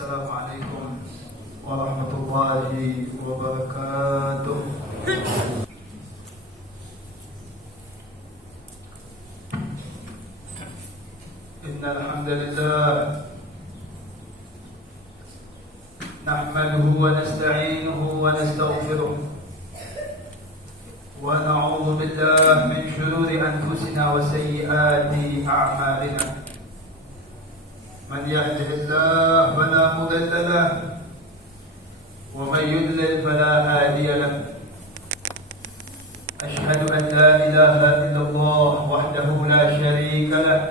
Assalamualaikum warahmatullahi wabarakatuh. Innal hamdalillah nahmaduhu wa nasta'inuhu wa nastaghfiruh wa na'udzu billahi min shururi anfusina wa sayyiati a'malina. من يهده الله فلا مضل له ومن يضلل فلا هادي له. أشهد أن لا إله إلا الله وحده لا شريك له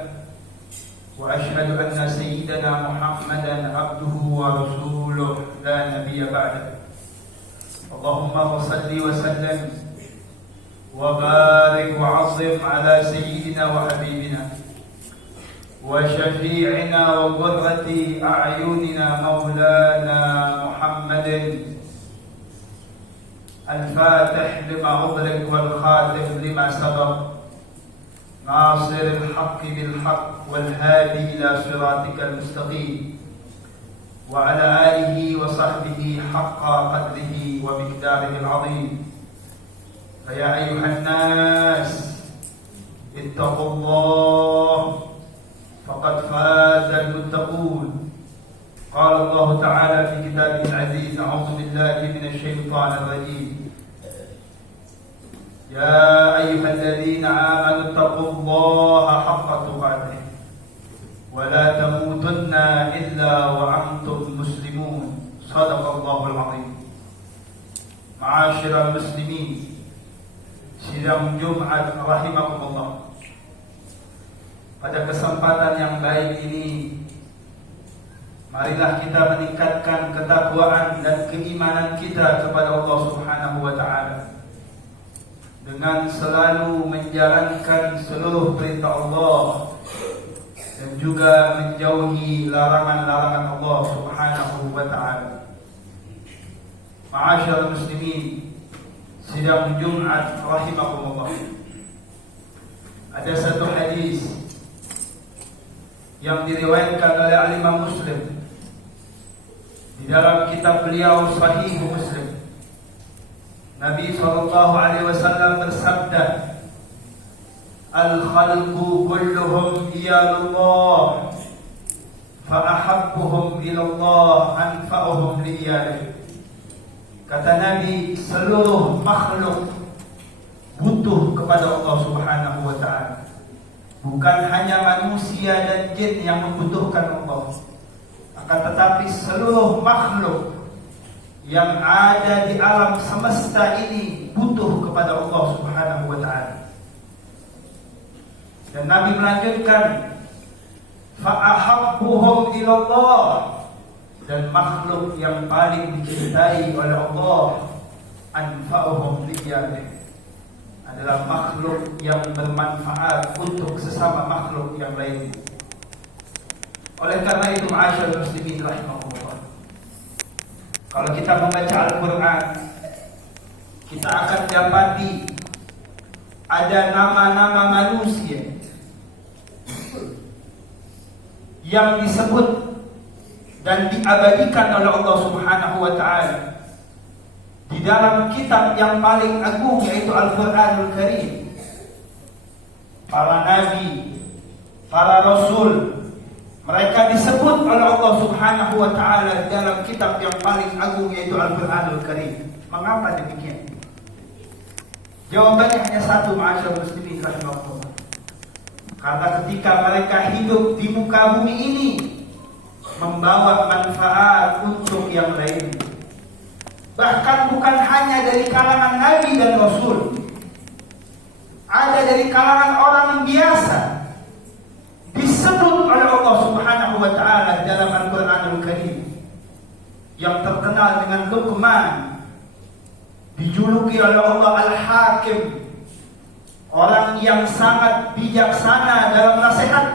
وأشهد أن سيدنا محمدا عبده ورسوله لا نبي بعده. اللهم صل وسلم وبارك وعظم على سيدنا وحبيبنا وشفيعنا وقرة أعيننا مولانا محمد الفاتح لما أغلق والخاتم لما سبق ناصر الحق بالحق والهادي إلى صراطك المستقيم وعلى آله وصحبه حق قدره ومقداره العظيم. فيا أيها الناس اتقوا الله فقد فاز المتقون. قال الله تعالى في كتابه العزيز: أعوذ بالله من الشيطان الرجيم. يا أيها الذين آمنوا اتقوا الله حق تقاته ولا تموتن إلا وأنتم مسلمون. صدق الله العظيم. معاشر المسلمين, sidang Jumat rahimakumullah. Pada kesempatan yang baik ini, marilah kita meningkatkan ketakwaan dan keimanan kita kepada Allah Subhanahu wa taala dengan selalu menjalankan seluruh perintah Allah dan juga menjauhi larangan-larangan Allah Subhanahu wa taala. Ma'asyiral muslimin, sidang Jumat rahimakumullah. Ada satu hadis yang diriwayatkan oleh Imam Muslim di dalam kitab beliau Sahih Muslim. Nabi SAW bersabda, "Al-khalqu kulluhum iyalullah, fa'ahabbuhum ilallah anfa'uhum liyalih." Kata Nabi, seluruh makhluk butuh kepada Allah Subhanahu wa ta'ala. Bukan hanya manusia dan jin yang membutuhkan Allah, akan tetapi seluruh makhluk yang ada di alam semesta ini butuh kepada Allah Subhanahu wa ta'ala. Dan Nabi melanjutkan, fa'ahabbuhum ilallah, dan makhluk yang paling dicintai oleh Allah anfa'uhum liyalih, adalah makhluk yang bermanfaat untuk sesama makhluk yang lain. Oleh karena itu, ma'asyiral muslimin rahimahullah, kalau kita membaca Al-Quran, kita akan dapati ada nama-nama manusia yang disebut dan diabadikan oleh Allah Subhanahu wa ta'ala di dalam kitab yang paling agung, yaitu Al-Quranul Karim. Para nabi, para rasul, mereka disebut oleh Allah Subhanahu wa ta'ala di dalam kitab yang paling agung, yaitu Al-Quranul Karim. Mengapa demikian? Jawabannya hanya satu, ma'asyiral muslimin rahimahullah. Karena ketika mereka hidup di muka bumi ini, membawa manfaat untuk yang lain. Bahkan bukan hanya dari kalangan Nabi dan Rasul, ada dari kalangan orang biasa, disebut oleh Allah Subhanahu wa ta'ala dalam Al-Quranul Karim. Yang terkenal dengan Luqman, dijuluki oleh Allah Al-Hakim, orang yang sangat bijaksana dalam nasihat,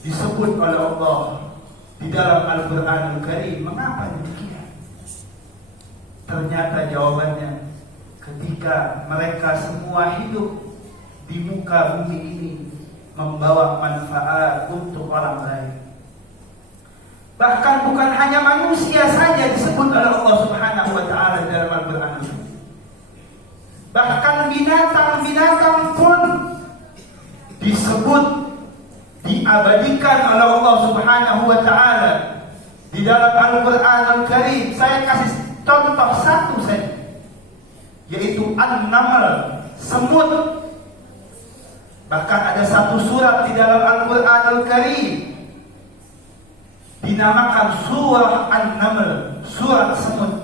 disebut oleh Allah di dalam Al-Quranul Karim. Mengapa demikian? Ternyata jawabannya, ketika mereka semua hidup di muka bumi ini membawa manfaat untuk orang lain. Bahkan bukan hanya manusia saja disebut oleh Allah Subhanahu wa taala dalam Al-Qur'an. Bahkan binatang-binatang pun disebut, diabadikan oleh Allah Subhanahu wa taala di dalam Al-Qur'an Al-Karim. Saya kasih contoh satu saja, yaitu An-Naml, semut. Bahkan ada satu surat di dalam Al-Qur'an Al-Karim dinamakan surah An-Naml, surat semut.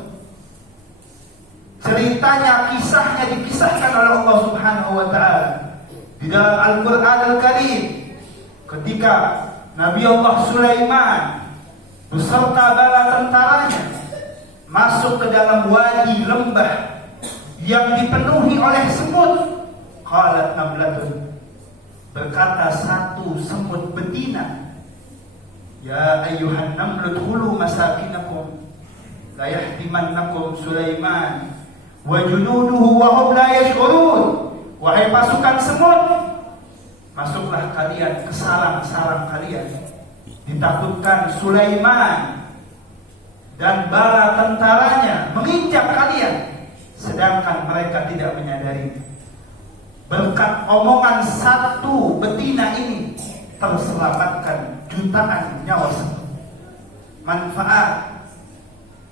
Ceritanya, kisahnya dikisahkan oleh Allah Subhanahu wa taala di dalam Al-Qur'an Al-Karim ketika Nabi Allah Sulaiman beserta bala tentaranya masuk ke dalam wadi lembah yang dipenuhi oleh semut. Qalat namlatun, berkata satu semut betina, ya ayyuhan namlu dkhulu masakinakum la yahtimannakum Sulaiman wa junuduhu wa hum la yash'urun. Wahai pasukan semut, masuklah kalian ke sarang-sarang kalian. Ditakutkan Sulaiman dan bala tentaranya menginjak kalian, sedangkan mereka tidak menyadari. Berkat omongan satu betina ini terselamatkan jutaan nyawa semut. Manfaat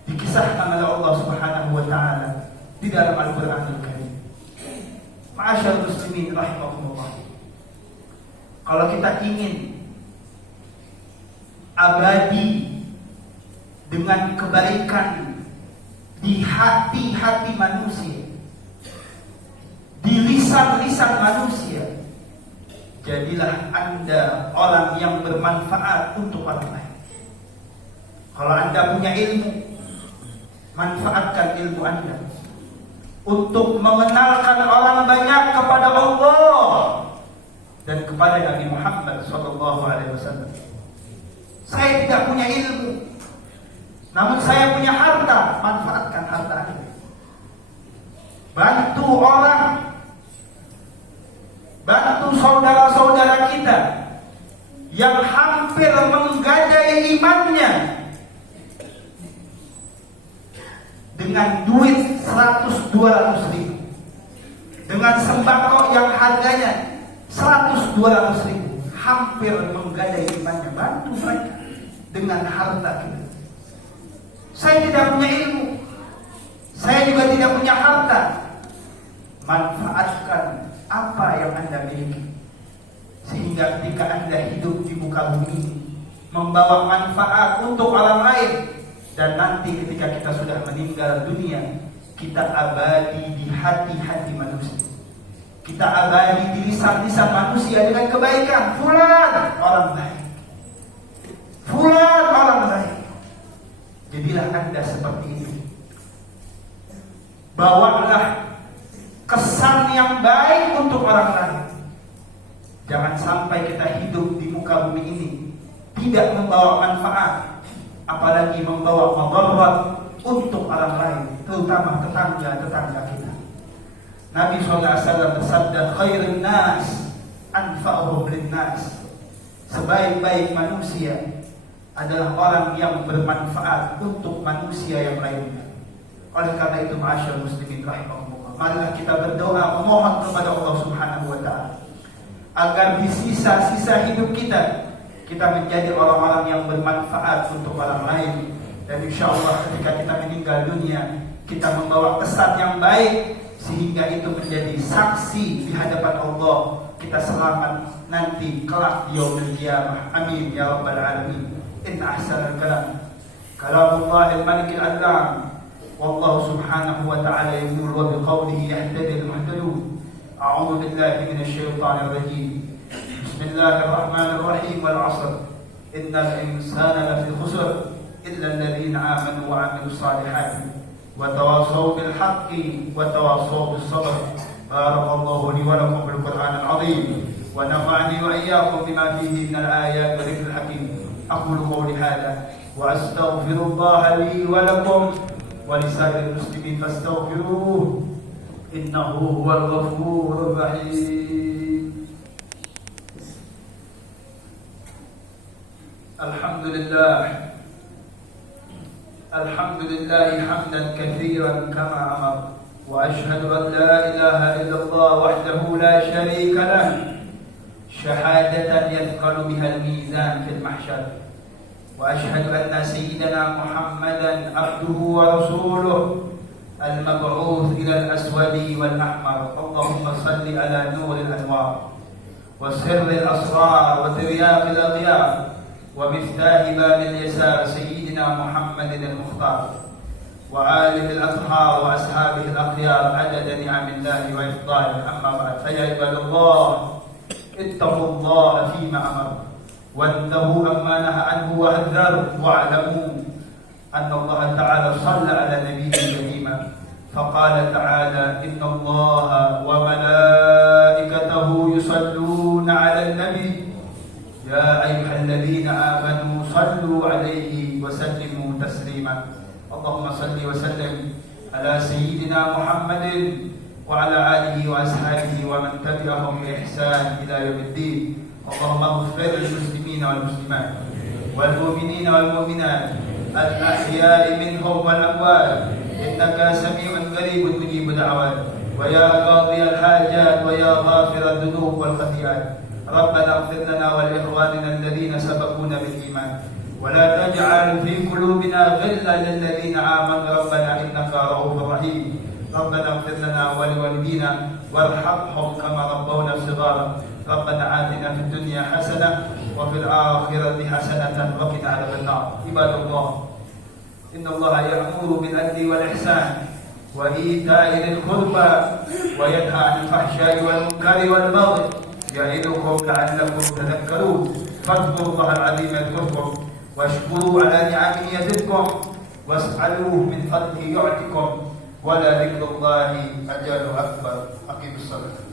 dikisahkan oleh Allah Subhanahu wa taala di dalam Al-Qur'an Al-Karim. Ma'asyarul muslimin rahimakumullah. Kalau kita ingin abadi dengan kebaikan di hati-hati manusia, di lisan-lisan manusia, jadilah Anda orang yang bermanfaat untuk orang lain. Kalau Anda punya ilmu, manfaatkan ilmu Anda untuk mengenalkan orang banyak kepada Allah dan kepada Nabi Muhammad SAW. Saya tidak punya ilmu, namun saya punya harta. Manfaatkan harta Anda. Bantu orang, bantu saudara-saudara kita yang hampir menggadai imannya dengan duit 100-200 ribu, dengan sembako yang harganya 100-200 ribu, hampir menggadai imannya. Bantu mereka dengan harta kita. Saya tidak punya ilmu, saya juga tidak punya harta. Manfaatkan apa yang Anda miliki, sehingga ketika Anda hidup di muka bumi ini membawa manfaat untuk orang lain, dan nanti ketika kita sudah meninggal dunia, kita abadi di hati-hati manusia, kita abadi di lisan-lisan manusia dengan kebaikan. Fulan orang baik, fulan orang baik. Jadilah Anda seperti itu. Bawalah kesan yang baik untuk orang lain. Jangan sampai kita hidup di muka bumi ini tidak membawa manfaat, apalagi membawa madarat untuk orang lain, terutama tetangga-tetangga kita. Nabi SAW bersabda, khairun nas anfa'uhum linnas. Sebaik-baik manusia adalah orang yang bermanfaat untuk manusia yang lainnya. Oleh karena itu, ma'asyarul muslimin rahimahumullah, marilah kita berdoa memohon kepada Allah Subhanahu wa taala agar di sisa-sisa hidup kita menjadi orang-orang yang bermanfaat untuk orang lain, dan insyaallah ketika kita meninggal dunia kita membawa kesan yang baik, sehingga itu menjadi saksi di hadapan Allah, kita selamat nanti kelak di yaumil qiyamah. Amin ya rabbal alamin. Inna ahsanal kalam kalamullah al-malik al-alam, wallahu subhanahu wa ta'ala yaqul wa biqawlihi yahtadi al-muhtadun. A'udzu billahi minasy syaithanir rajim. Bismillahir rahmanir rahim. Wal 'ashr innal insana lafi khusr illa alladhina amanu wa 'amilus salihati wa tawassaw bil haqqi wa tawassaw bis sabr. Barakallahu li wa lakum bil Qur'anil 'azim wa nafa'ani wa iyyakum bima fihi minal ayati wa dhikril hakim. Aqulu qawli hadha wa astaghfirullaha li wa lakum wa lisa'iril muslimin fastaghfiruhu innahu huwal ghafurur rahim. Alhamdulillah الحمد لله حمدا كثيرا كما أمر، وأشهد أن لا إله إلا الله وحده لا شريك له شهادة يثقل بها الميزان في المحشر، وأشهد أن سيدنا محمدا عبده ورسوله المبعوث إلى الأسود والأحمر. اللهم صل على نور الأنوار وسر الأسرار وترياق الأغيار ومفتاح باب اليسار سيدنا محمد المختار وآله الأطهار وأصحابه الأخيار عدد نعم الله وإفضاله. أما بعد، فيا عباد الله اتقوا الله فيما أمر وانتهوا عما نهى عنه وحذروا، واعلموا أن الله تعالى صلى على نبيه الكريم فقال تعالى: إن الله وملائكته يصلون على النبي يا أيها الذين آمنوا صلوا عليه وسلموا تسليما. اللهم صل وسلم على سيدنا محمد وعلى آله وأصحابه ومن تبعهم بإحسان إلى يوم الدين. اللهم اغفر للمسلمين والمسلمات والمؤمنين والمؤمنات الأحياء منهم والأموات، إنك سميع قريب مجيب الدعوات، ويا قاضي الحاجات ويا غافر الذنوب والخطيئات. ربنا اغفر لنا ولإخواننا الذين سبقونا بالإيمان، ولا تجعل في قلوبنا غلا للذين آمنوا ربنا إنك رؤوف رحيم. ربنا اغفر لنا ولوالدينا وارحمهم كما ربونا صغارا. ربنا آتنا في الدنيا حسنة وفي الآخرة حسنة وقنا عذاب النار. عباد الله، إن الله يأمر بالعدل والإحسان وإيتاء ذي القربى وينهى عن الفحشاء والمنكر والبغي يعظكم لعلكم تذكرون. فاذكروا الله العظيم يذكركم واشكروا على نعمه يزدكم واسألوه من فضله يعطكم ولذكر الله أجر أكبر. أقيموا الصلاة.